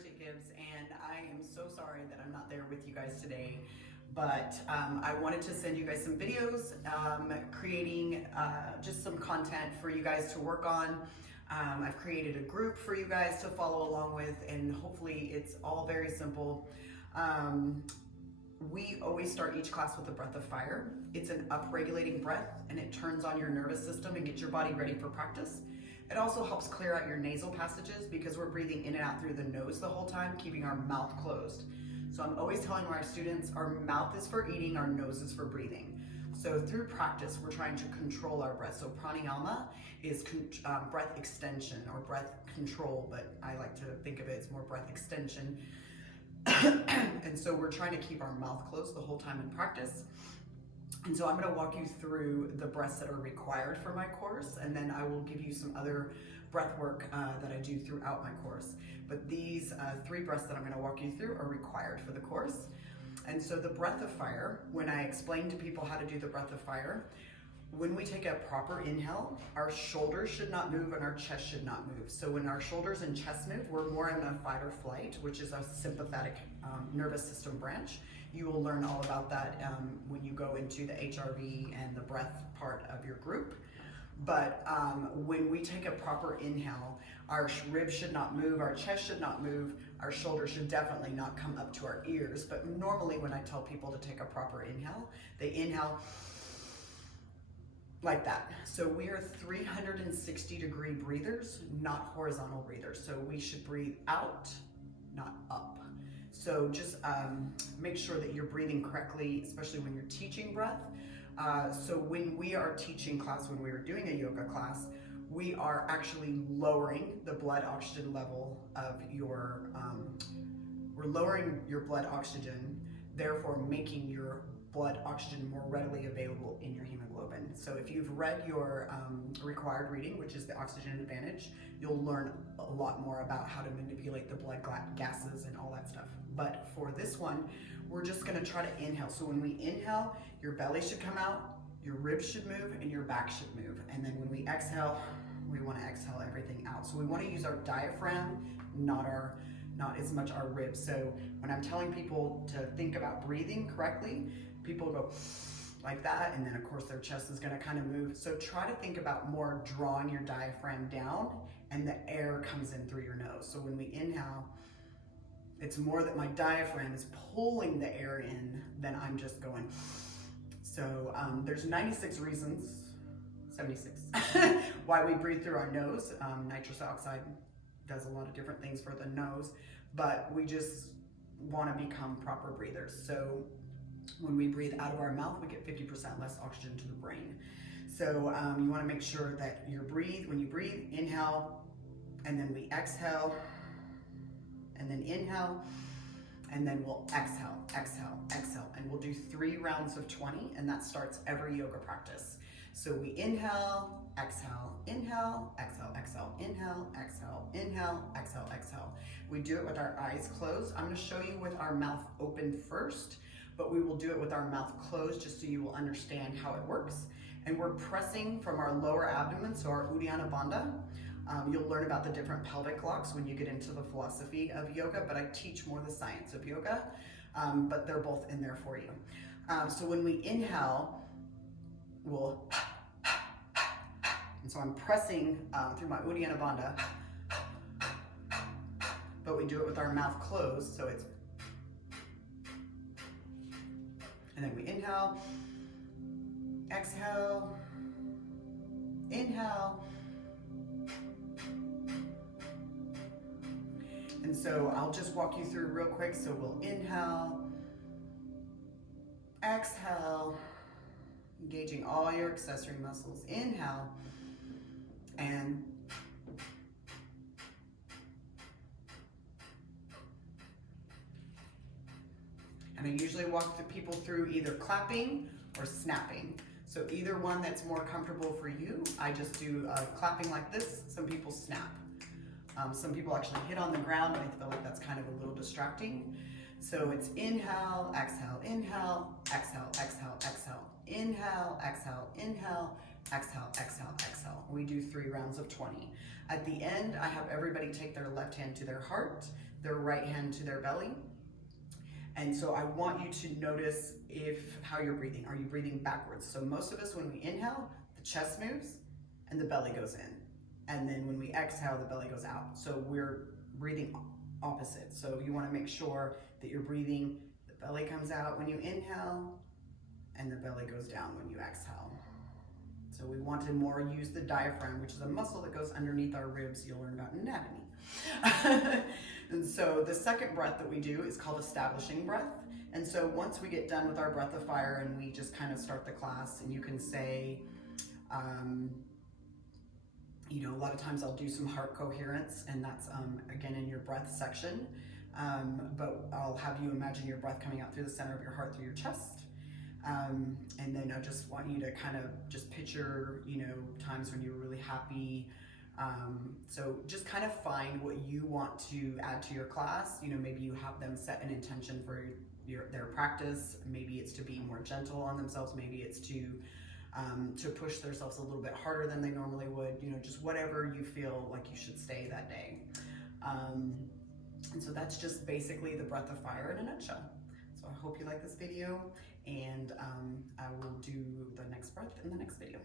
Bridget Gibbs, and I am so sorry that I'm not there with you guys today, but I wanted to send you guys some videos, creating just some content for you guys to work on. I've created a group for you guys to follow along with, and hopefully it's all very simple. We always start each class with a breath of fire. It's an up-regulating breath, and it turns on your nervous system and gets your body ready for practice. It also helps clear out your nasal passages because we're breathing in and out through the nose the whole time, keeping our mouth closed. So I'm always telling my students, our mouth is for eating, our nose is for breathing. So through practice, we're trying to control our breath. So pranayama is breath extension or breath control, but I like to think of it as more breath extension. And so we're trying to keep our mouth closed the whole time in practice. And so I'm going to walk you through the breaths that are required for my course, and then I will give you some other breath work that I do throughout my course. But these 3 breaths that I'm going to walk you through are required for the course. And so the breath of fire, when I explain to people how to do the breath of fire, when we take a proper inhale, our shoulders should not move and our chest should not move. So when our shoulders and chest move, we're more in a fight or flight, which is a sympathetic nervous system branch. You will learn all about that when you go into the HRV and the breath part of your group. But when we take a proper inhale, our ribs should not move, our chest should not move, our shoulders should definitely not come up to our ears. But normally when I tell people to take a proper inhale, they inhale like that. So we are 360-degree breathers, not horizontal breathers. So we should breathe out, not up. So just make sure that you're breathing correctly, especially when you're teaching breath. So when we are teaching class, when we are doing a yoga class, we are actually lowering the blood oxygen level of your, we're lowering your blood oxygen, therefore making your blood oxygen more readily available in your hemoglobin. So if you've read your required reading, which is the Oxygen Advantage, you'll learn a lot more about how to manipulate the blood gases and all that stuff. But for this one, we're just gonna try to inhale. So when we inhale, your belly should come out, your ribs should move, and your back should move. And then when we exhale, we wanna exhale everything out. So we wanna use our diaphragm, not as much our ribs. So when I'm telling people to think about breathing correctly, people go like that, and then of course their chest is gonna kind of move. So try to think about more drawing your diaphragm down and the air comes in through your nose. So when we inhale, it's more that my diaphragm is pulling the air in than I'm just going. So there's 96 reasons, 76, why we breathe through our nose. Nitrous oxide does a lot of different things for the nose, but we just wanna become proper breathers. So when we breathe out of our mouth, we get 50% less oxygen to the brain. So you wanna make sure that when you breathe, inhale, and then we exhale, and then inhale, and then we'll exhale, exhale, exhale. And we'll do 3 rounds of 20, and that starts every yoga practice. So we inhale, exhale, inhale, exhale, exhale, inhale, exhale, inhale, exhale, exhale. We do it with our eyes closed. I'm gonna show you with our mouth open first, but we will do it with our mouth closed just so you will understand how it works. And we're pressing from our lower abdomen, so our Uddiyana Bandha. You'll learn about the different pelvic locks when you get into the philosophy of yoga, but I teach more the science of yoga, but they're both in there for you. So when we inhale, we'll, and so I'm pressing through my Uddiyana Bandha, but we do it with our mouth closed, so it's, and then we inhale, exhale, inhale. And so I'll just walk you through real quick. So we'll inhale, exhale, engaging all your accessory muscles. Inhale, and I usually walk the people through either clapping or snapping. So either one that's more comfortable for you. I just do clapping like this. Some people snap. Some people actually hit on the ground, and I feel like that's kind of a little distracting. So it's inhale, exhale, inhale, exhale, exhale, exhale, inhale, exhale, inhale, exhale, exhale, exhale. We do 3 rounds of 20. At the end, I have everybody take their left hand to their heart, their right hand to their belly. And so I want you to notice how you're breathing. Are you breathing backwards? So most of us, when we inhale, the chest moves and the belly goes in. And then when we exhale, the belly goes out. So we're breathing opposite. So you want to make sure that you're breathing, the belly comes out when you inhale and the belly goes down when you exhale. So we want to more use the diaphragm, which is a muscle that goes underneath our ribs. You'll learn about anatomy. And so the second breath that we do is called establishing breath. And so once we get done with our breath of fire and we just kind of start the class, and you can say, you know, a lot of times I'll do some heart coherence, and that's again in your breath section. But I'll have you imagine your breath coming out through the center of your heart, through your chest. And then I just want you to kind of just picture, you know, times when you were really happy. So just kind of find what you want to add to your class. You know, maybe you have them set an intention for their practice. Maybe it's to be more gentle on themselves. Maybe it's to push themselves a little bit harder than they normally would. You know, just whatever you feel like you should stay that day. And so that's just basically the breath of fire in a nutshell. So I hope you like this video, and I will do the next breath in the next video.